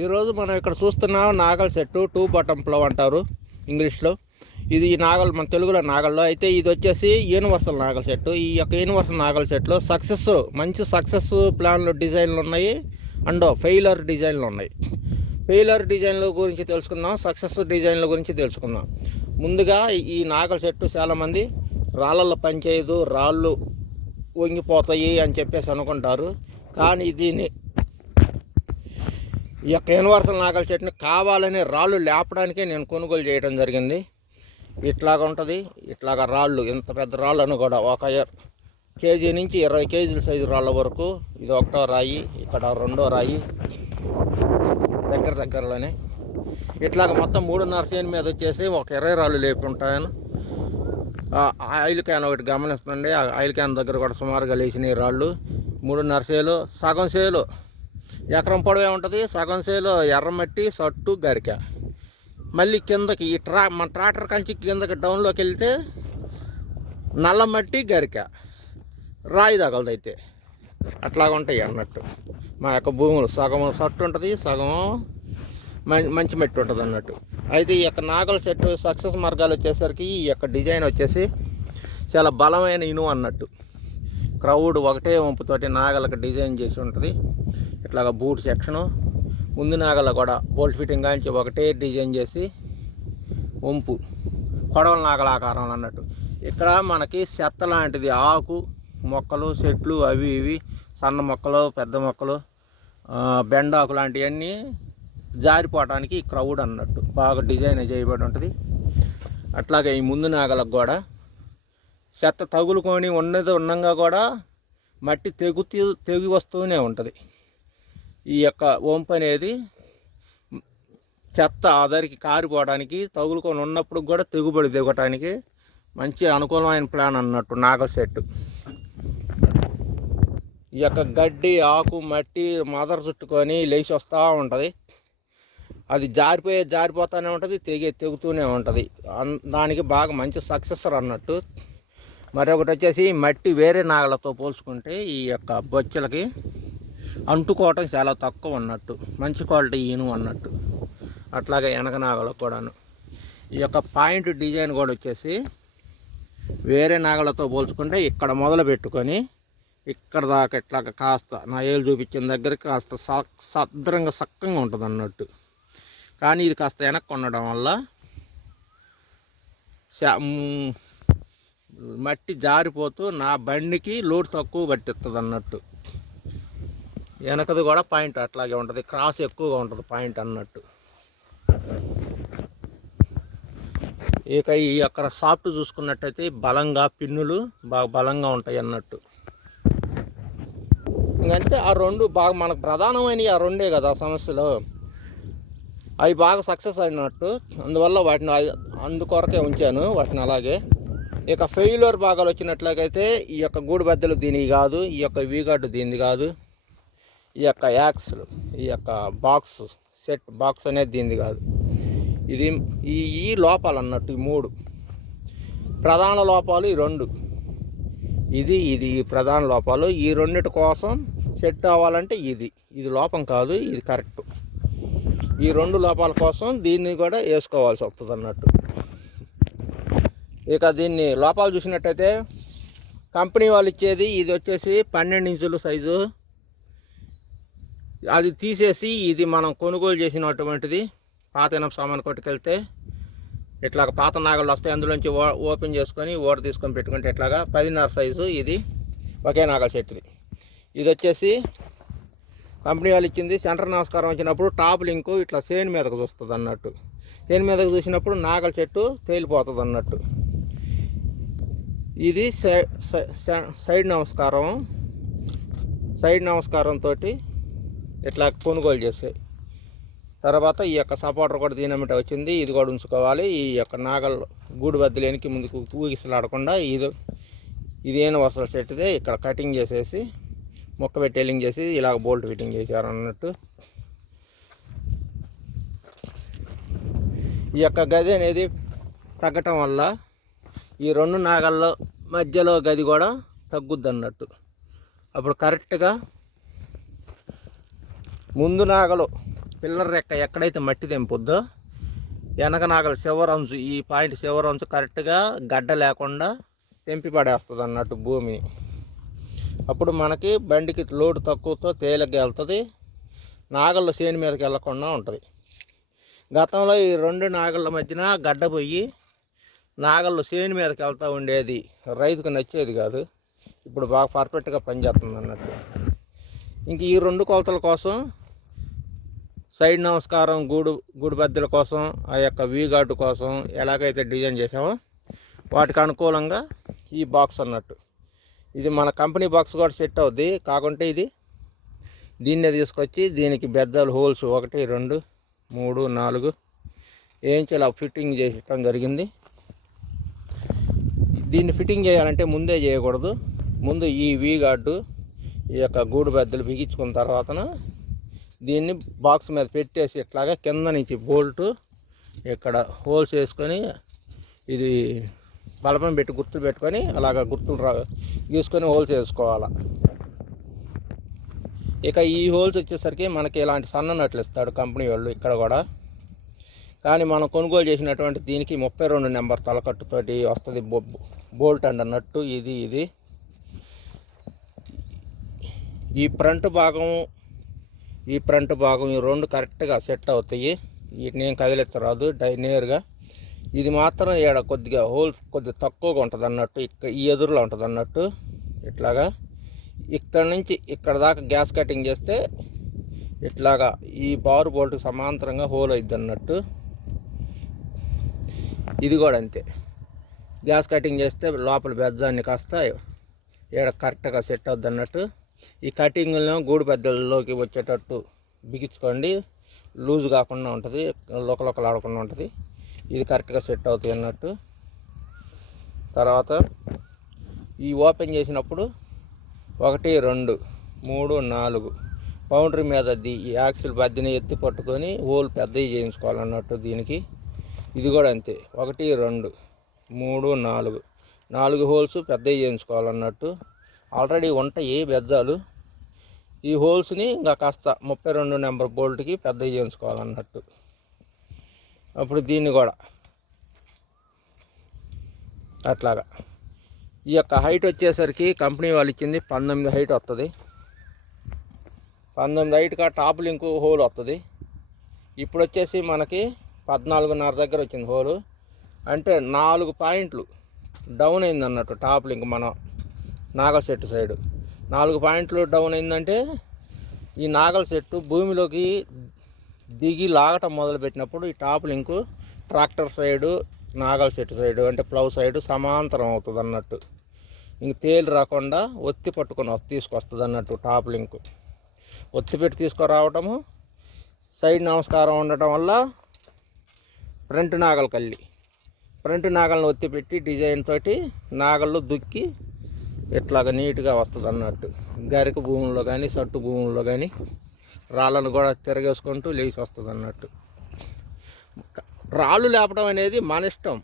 ఈరోజు మనం ఇక్కడ చూస్తున్నాం నాగల్ సెట్టు టూ బటం ప్లవ్ అంటారు ఇంగ్లీష్లో. ఇది ఈ నాగల్ మన తెలుగులో నాగల్లో. అయితే ఇది వచ్చేసి యూనివర్సల్ నాగల్ సెట్టు. ఈ యొక్క యూనివర్సల్ నాగల్ సెట్లో సక్సెస్ మంచి సక్సెస్ ప్లాన్లు డిజైన్లు ఉన్నాయి. అండ్ ఫెయిలర్ డిజైన్లు ఉన్నాయి. ఫెయిలర్ డిజైన్ల గురించి తెలుసుకుందాం సక్సెస్ డిజైన్ల గురించి తెలుసుకుందాం. ముందుగా ఈ నాగల సెట్టు చాలామంది రాళ్ళల్లో పనిచేయదు రాళ్ళు వంగిపోతాయి అని చెప్పేసి అనుకుంటారు. కానీ దీన్ని ఈ యొక్క యూనివర్సల్ నాగల చెట్టుని కావాలనే రాళ్ళు లేపడానికే నేను కొనుగోలు చేయడం జరిగింది. ఇట్లాగ ఉంటుంది. ఇట్లాగ రాళ్ళు ఇంత పెద్ద రాళ్ళను కూడా ఒక కేజీ నుంచి ఇరవై కేజీల సైజు రాళ్ళ వరకు ఇది ఒకటో రాయి ఇక్కడ రెండో రాయి దగ్గర దగ్గరలోనే. ఇట్లాగ మొత్తం మూడున్నర సేను మీద వచ్చేసి ఒక ఇరవై రాళ్ళు లేపి ఉంటాయను ఆ ఆయిల్ క్యాన్ ఒకటి గమనిస్తుంది ఆ ఆయిల్ క్యాన్ దగ్గర కూడా సుమారుగా లేచినాయి రాళ్ళు. మూడున్నర సేలు సగం సేలు ఎకరం పొడవే ఉంటుంది సగం సేలు ఎర్రమట్టి సట్టు గరిక. మళ్ళీ కిందకి ఈ ట్రా మన ట్రాక్టర్ కంచి కిందకి డౌన్లోకి వెళ్తే నల్ల మట్టి గరిక. రాయి తగలదు అయితే అట్లాగా ఉంటాయి అన్నట్టు. మా యొక్క భూములు. సగం సట్టు ఉంటుంది సగం మంచి మట్టి ఉంటుంది అన్నట్టు. అయితే ఈ యొక్క నాగల చెట్టు సక్సెస్ మార్గాలు వచ్చేసరికి ఈ యొక్క డిజైన్ వచ్చేసి చాలా బలమైన ఇనుము అన్నట్టు. క్రౌడ్ ఒకటే వంపుతోటి నాగలకు డిజైన్ చేసి ఉంటుంది. ఇట్లాగ బూట్ సెక్షను ముందు నాగల కూడా బోల్ట్ ఫిట్టింగ్ కాంచి ఒకటే డిజైన్ చేసి వంపు. కొడవల నాగల ఆకారం అన్నట్టు. ఇక్కడ మనకి చెత్త లాంటిది ఆకు మొక్కలు చెట్లు అవి ఇవి సన్న మొక్కలు పెద్ద మొక్కలు బెండాకు లాంటివన్నీ జారిపోవటానికి క్రౌడ్ అన్నట్టు. బాగా డిజైన్ చేయబడి ఉంటుంది. అట్లాగే ఈ ముందు నాగలకు కూడా చెత్త తగులుకొని ఉన్నది ఉన్నంగా కూడా మట్టి తెగు తెగి వస్తూనే ఉంటుంది. ఈ యొక్క వంపు అనేది చెత్త ఆధారికి కారిపోవడానికి తగులుకొని ఉన్నప్పుడు కూడా తెగుబడి దిగటానికి మంచి అనుకూలమైన ప్లాన్ అన్నట్టు నాగల్ సెట్ ఈ యొక్క గడ్డి ఆకు మట్టి మదర చుట్టుకొని లేచి వస్తూ ఉంటుంది. అది జారిపోయే జారిపోతూనే ఉంటుంది తెగే తెగుతూనే ఉంటుంది. అన్- దానికి బాగా మంచి సక్సెసర్ అన్నట్టు మరొకటి వచ్చేసి మట్టి వేరే నాగలతో పోల్చుకుంటే ఈ యొక్క బొచ్చలకి అంటుకోవటం చాలా తక్కువ ఉన్నట్టు మంచి క్వాలిటీ ఈను అన్నట్టు. అట్లాగే వెనక నాగలకు కూడాను. ఈ యొక్క పాయింట్ డిజైన్ కూడా వచ్చేసి వేరే నాగలతో పోల్చుకుంటే ఇక్కడ మొదలు పెట్టుకొని ఇక్కడ దాకా ఇట్లాగ కాస్త నా ఏళ్ళు చూపించిన దగ్గరికి కాస్త సద్రంగా సక్కంగా ఉంటుంది అన్నట్టు. కానీ ఇది కాస్త వెనక్కి ఉండడం వల్ల మట్టి జారిపోతూ నా బండికి లోడ్ తక్కువ పట్టిస్తుంది అన్నట్టు వెనకది కూడా పాయింట్ అట్లాగే ఉంటుంది. క్రాస్ ఎక్కువగా ఉంటుంది పాయింట్ అన్నట్టు. ఇక ఈ అక్కడ సాఫ్ట్ చూసుకున్నట్టయితే బలంగా పిన్నులు బాగా బలంగా ఉంటాయి అన్నట్టు. ఇంకంతే ఆ రెండు బాగా మనకు ప్రధానమైనవి ఆ రెండే కదా సమస్యలు. అవి బాగా సక్సెస్ అయినట్టు. అందువల్ల వాటిని అందుకొరకే ఉంచాను. వాటిని అలాగే ఇక ఫెయిల్యూర్ భాగాలు వచ్చినట్లయితే ఈ యొక్క గూడు బద్దలు దీనికి కాదు ఈ యొక్క వీగార్డు దీనిది కాదు ఈ యొక్క యాక్స్లు ఈ యొక్క బాక్స్ సెట్ బాక్స్ అనేది దీనిది కాదు. ఇది ఈ ఈ లోపాలు అన్నట్టు ఈ మూడు. ప్రధాన లోపాలు ఈ రెండు. ఇది ఇది ఈ ప్రధాన లోపాలు. ఈ రెండిటి కోసం సెట్ అవ్వాలంటే ఇది. ఇది లోపం కాదు ఇది కరెక్ట్ ఈ రెండు లోపాల కోసం దీన్ని కూడా వేసుకోవాల్సి వస్తుంది అన్నట్టు. ఇక దీన్ని లోపాలు చూసినట్టయితే కంపెనీ వాళ్ళు ఇచ్చేది ఇది వచ్చేసి పన్నెండు ఇంచుల సైజు. అది తీసేసి ఇది మనం కొనుగోలు చేసినటువంటిది. పాత ఇనప సామాన్ కొట్టుకెళ్తే ఇట్లాగ పాత నాగళ్ళు వస్తాయి అందులోంచి ఓ ఓపెన్ చేసుకొని ఓడ తీసుకొని పెట్టుకుంటే ఇట్లాగా పదిన్నర సైజు ఇది ఒకే నాగల చెట్టుది. ఇది వచ్చేసి కంపెనీ వాళ్ళు ఇచ్చింది సెంటర్ నమస్కారం వచ్చినప్పుడు టాప్ లింకు ఇట్లా సేను మీదకు చూస్తుంది అన్నట్టు సేను మీదకు చూసినప్పుడు నాగల చెట్టు తేలిపోతుంది అన్నట్టు ఇది సై- సై- సైడ్ నమస్కారం. సైడ్ నమస్కారంతో ఇట్లా కొనుగోలు చేసాయి తర్వాత ఈ యొక్క సపోర్టర్ కూడా దీనమిట వచ్చింది. ఇది కూడా ఉంచుకోవాలి. ఈ యొక్క నాగలు గూడు బద్దలేనికి ముందుకు ఊగిసలాడకుండా ఇది ఇదేను వసల చెట్టుదే. ఇక్కడ కటింగ్ చేసేసి మొక్క పెట్టి ఎల్లింగ్ చేసి ఇలాగ బోల్ట్ ఫిట్టింగ్ చేశారు అన్నట్టు. ఈ యొక్క గది అనేది తగ్గటం వల్ల ఈ రెండు నాగల్లో మధ్యలో గది కూడా తగ్గుద్ది అన్నట్టు అప్పుడు కరెక్ట్గా ముందు నాగలు పిల్లర్ రెక్క ఎక్కడైతే మట్టి తెంపుద్దో వెనక నాగలు శివరంచు ఈ పాయింట్ శివరంచు కరెక్ట్గా గడ్డ లేకుండా తెంపి పడేస్తుంది అన్నట్టు భూమిని. అప్పుడు మనకి బండికి లోడు తక్కువతో తేలిగ్గా వెళ్తుంది నాగళ్ళు చేను మీదకి వెళ్ళకుండా ఉంటుంది. గతంలో ఈ రెండు నాగళ్ళ మధ్యన గడ్డ పోయి నాగళ్ళు చేను మీదకి వెళ్తూ ఉండేది. రైతుకు నచ్చేది కాదు. ఇప్పుడు బాగా పర్ఫెక్ట్గా పనిచేస్తుంది అన్నట్టు. ఇంక ఈ రెండు కొలతల కోసం సైడ్ నమస్కారం గూడు గూడు బద్దెల కోసం ఆ యొక్క వీ గార్డు కోసం ఎలాగైతే డిజైన్ చేసామో వాటికి అనుకూలంగా ఈ బాక్స్ అన్నట్టు. ఇది మన కంపెనీ బాక్స్ కూడా సెట్ అవుద్ది. కాకుంటే ఇది దీన్నే తీసుకొచ్చి దీనికి బెద్దలు హోల్స్ ఒకటి రెండు మూడు నాలుగు ఏంచి ఇలా ఫిట్టింగ్ చేయటం జరిగింది. దీన్ని ఫిట్టింగ్ చేయాలంటే ముందే చేయకూడదు. ముందు ఈ వీ గార్డు ఈ యొక్క గూడు బెద్దలు బిగించుకున్న తర్వాతన దీన్ని బాక్స్ మీద పెట్టేసి ఇట్లాగా కింద నుంచి బోల్టు ఇక్కడ హోల్స్ వేసుకొని ఇది బలపం పెట్టి గుర్తులు పెట్టుకొని అలాగ గుర్తులు రా గీసుకొని హోల్స్ వేసుకోవాలి. ఇక ఈ హోల్స్ వచ్చేసరికి మనకి ఇలాంటి సన్న నట్లు ఇస్తాడు కంపెనీ వాళ్ళు ఇక్కడ కూడా. కానీ మనం కొనుగోలు చేసినటువంటి దీనికి ముప్పై రెండు నెంబర్ తలకట్టుతోటి వస్తుంది బో బోల్ట్ అండ్ నట్టు ఇది ఇది. ఈ ఫ్రంట్ భాగం ఈ ఫ్రంట్ భాగం ఈ రెండు కరెక్ట్గా సెట్ అవుతాయి. వీటిని ఏం కదిలించరాదు డై నేరుగా. ఇది మాత్రం ఇక్కడ కొద్దిగా హోల్ కొద్దిగా తక్కువగా ఉంటుంది అన్నట్టు ఇక్కడ ఈ ఎదురులో ఉంటుంది అన్నట్టు ఇట్లాగా. ఇక్కడ నుంచి ఇక్కడ దాకా గ్యాస్ కటింగ్ చేస్తే ఇట్లాగా ఈ బారు బోల్ట్కి సమాంతరంగా హోల్ అవుద్ది అన్నట్టు ఇది కూడా అంతే. గ్యాస్ కటింగ్ చేస్తే లోపల బెజ్జాన్ని కాస్త ఇక్కడ కరెక్ట్గా సెట్ అవుద్ది అన్నట్టు ఈ కటింగ్లో గూడు పెద్దల్లోకి వచ్చేటట్టు బిగించుకోండి. లూజ్ కాకుండా ఉంటుంది లోకలొకలు ఆడకుండా ఉంటుంది. ఇది కరెక్ట్గా సెట్ అవుతుంది అన్నట్టు. తర్వాత ఈ ఓపెన్ చేసినప్పుడు ఒకటి రెండు మూడు నాలుగు బౌండరీ మీద ది ఈ యాక్సిల్ బద్దిని ఎత్తి పట్టుకొని హోల్ పెద్దవి చేయించుకోవాలన్నట్టు దీనికి. ఇది కూడా అంతే. ఒకటి రెండు మూడు నాలుగు. నాలుగు హోల్స్ పెద్దవి చేయించుకోవాలన్నట్టు. ఆల్రెడీ ఉంటాయి బెజ్జాలు ఈ హోల్స్ని ఇంకా కాస్త ముప్పై రెండు నెంబర్ బోల్ట్కి పెద్దవి చేయించుకోవాలన్నట్టు. అప్పుడు దీన్ని కూడా. అట్లాగా. ఈ యొక్క హైట్ వచ్చేసరికి కంపెనీ వాళ్ళు ఇచ్చింది పంతొమ్మిది హైట్ వస్తుంది పంతొమ్మిది హైట్గా టాప్ లింక్ హోల్ వస్తుంది ఇప్పుడు వచ్చేసి మనకి పద్నాలుగున్నర దగ్గర వచ్చింది హోలు. అంటే నాలుగు పాయింట్లు డౌన్ అయింది అన్నట్టు టాప్ లింక్ మన నాగల్ చెట్టు సైడు. నాలుగు పాయింట్లు డౌన్ అయిందంటే ఈ నాగల్ చెట్టు భూమిలోకి దిగి లాగటం మొదలుపెట్టినప్పుడు ఈ టాప్ లింకు ట్రాక్టర్ సైడు నాగల్ చెట్టు సైడు అంటే ప్లవ్ సైడు సమాంతరం అవుతుంది అన్నట్టు. ఇంక తేలి రాకుండా ఒత్తి పట్టుకొని తీసుకొస్తుంది అన్నట్టు టాప్ లింకు. ఒత్తి పెట్టి తీసుకురావటము సైడ్ నమస్కారం ఉండటం వల్ల ఫ్రంట్ నాగలు కల్లి ఫ్రంట్ నాగలను ఒత్తి పెట్టి డిజైన్ తోటి నాగళ్ళు దుక్కి ఇట్లాగ నీట్గా వస్తుంది అన్నట్టు గరిక భూముల్లో కానీ సట్టు భూముల్లో కానీ రాళ్ళను కూడా తిరగేసుకుంటూ లేచి వస్తుంది అన్నట్టు రాళ్ళు లేపడం అనేది మన ఇష్టం.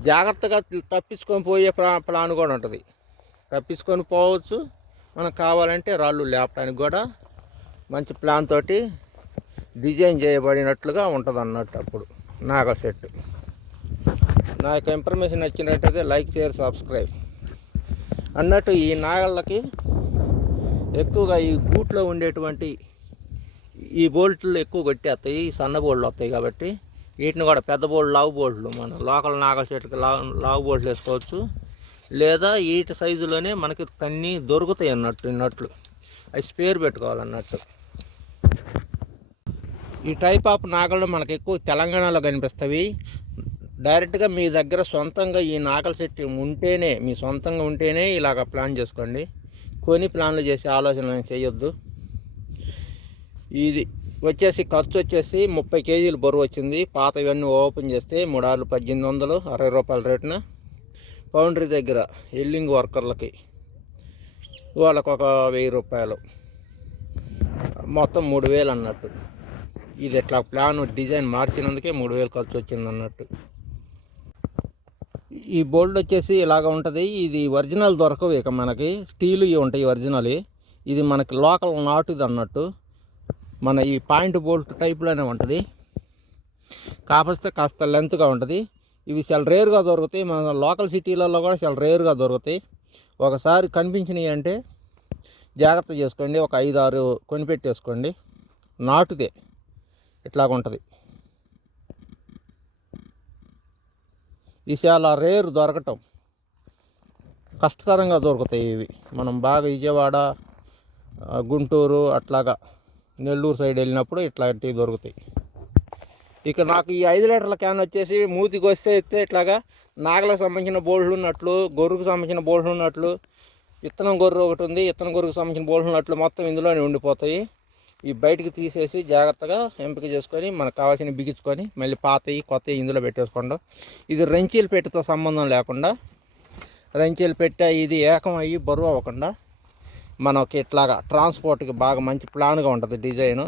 జాగ్రత్తగా తప్పించుకొని పోయే ప్లా ప్లాన్ కూడా ఉంటుంది. తప్పించుకొని పోవచ్చు. మనకు కావాలంటే రాళ్ళు లేపడానికి కూడా మంచి ప్లాన్ తోటి డిజైన్ చేయబడినట్లుగా ఉంటుంది అన్నట్టు అప్పుడు నాగ సెట్. నా యొక్క ఇన్ఫర్మేషన్ నచ్చినట్టయితే లైక్ షేర్ సబ్స్క్రైబ్. అన్నట్టు ఈ నాగళ్ళకి ఎక్కువగా ఈ గూట్లో ఉండేటువంటి ఈ బోల్ట్లు ఎక్కువ కొట్టేస్తాయి సన్న బోల్ట్లు వస్తాయి కాబట్టి వీటిని కూడా పెద్ద బోల్డ్ లావు బోల్ట్లు మనం లోకల్ నాగల చెట్టుకి లావు లావు బోల్ట్లు వేసుకోవచ్చు. లేదా వీటి సైజులోనే మనకి కన్నీ దొరుకుతాయి అన్నట్టు ఈ అవి స్పేర్ పెట్టుకోవాలన్నట్టు. ఈ టైప్ ఆఫ్ నాగళ్ళు మనకు ఎక్కువ తెలంగాణలో కనిపిస్తవి. డైరెక్ట్గా మీ దగ్గర సొంతంగా ఈ నాగల చెట్టు ఉంటేనే మీ సొంతంగా ఉంటేనే ఇలాగ ప్లాన్ చేసుకోండి. కొని ప్లాన్లు చేసే ఆలోచన చేయొద్దు. ఇది వచ్చేసి ఖర్చు వచ్చేసి ముప్పై కేజీలు బరువు వచ్చింది. పాత ఇవన్నీ ఓపెన్ చేస్తే మూడార్లు పద్దెనిమిది వందలు అరవై రూపాయల రేటున. పౌండరీ దగ్గర ఎల్లింగ్ వర్కర్లకి వాళ్ళకు ఒక వెయ్యి రూపాయలు. మొత్తం మూడు వేలు అన్నట్టు. ఇది ఇట్లా ప్లాన్ డిజైన్ మార్చినందుకే మూడు వేలు ఖర్చు వచ్చింది అన్నట్టు. ఈ బోల్డ్ వచ్చేసి ఇలాగ ఉంటుంది. ఇది ఒరిజినల్ దొరకవు ఇక మనకి. స్టీల్ ఇవి ఉంటాయి ఒరిజినల్. ఇది మనకి లోకల్ నాటుది అన్నట్టు. మన ఈ పాయింట్ బోల్ట్ టైప్లోనే ఉంటుంది. కాకపోతే కాస్త లెంత్గా ఉంటుంది. ఇవి చాలా రేరుగా దొరుకుతాయి. మన లోకల్ సిటీలలో కూడా చాలా రేరుగా దొరుకుతాయి. ఒకసారి కనిపించినాయి అంటే జాగ్రత్త చేసుకోండి. ఒక ఐదు ఆరు కొనిపెట్టేసుకోండి. నాటుదే. ఇట్లాగ ఉంటుంది ఇది చాలా రేరు దొరకటం. కష్టతరంగా దొరుకుతాయి ఇవి. మనం బాగా విజయవాడ గుంటూరు అట్లాగా నెల్లూరు సైడ్ వెళ్ళినప్పుడు ఇట్లాంటివి దొరుకుతాయి. ఇక నాకు ఈ ఐదు లీటర్ల క్యాన్ వచ్చేసి మూతికి వస్తే ఎత్తే ఇట్లాగా నాగలకు సంబంధించిన బోల్డ్లు ఉన్నట్లు గొర్రెకు సంబంధించిన బోల్డ్లు ఉన్నట్లు విత్తనం గొర్రె ఒకటి ఉంది విత్తనం గొర్రెకు సంబంధించిన బోల్డ్లు ఉన్నట్లు మొత్తం ఇందులోనే ఉండిపోతాయి. ఈ బయటికి తీసేసి జాగ్రత్తగా ఎంపిక చేసుకొని మనకు కావాల్సిన బిగించుకొని మళ్ళీ పాతవి కొత్తవి ఇందులో పెట్టేసుకోండి. ఇది రెంచీలు పెట్టితో సంబంధం లేకుండా రెంచీలు పెట్టే ఇది ఏకం అయ్యి బరువు అవ్వకుండా మనకి ఇట్లాగా ట్రాన్స్పోర్ట్కి బాగా మంచి ప్లాన్గా ఉంటుంది డిజైను.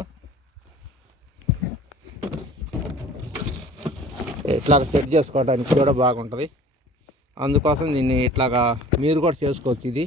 ఇట్లాగ సెట్ చేసుకోవడానికి కూడా బాగుంటుంది. అందుకోసం దీన్ని ఇట్లాగా మీరు కూడా చేసుకోవచ్చు ఇది.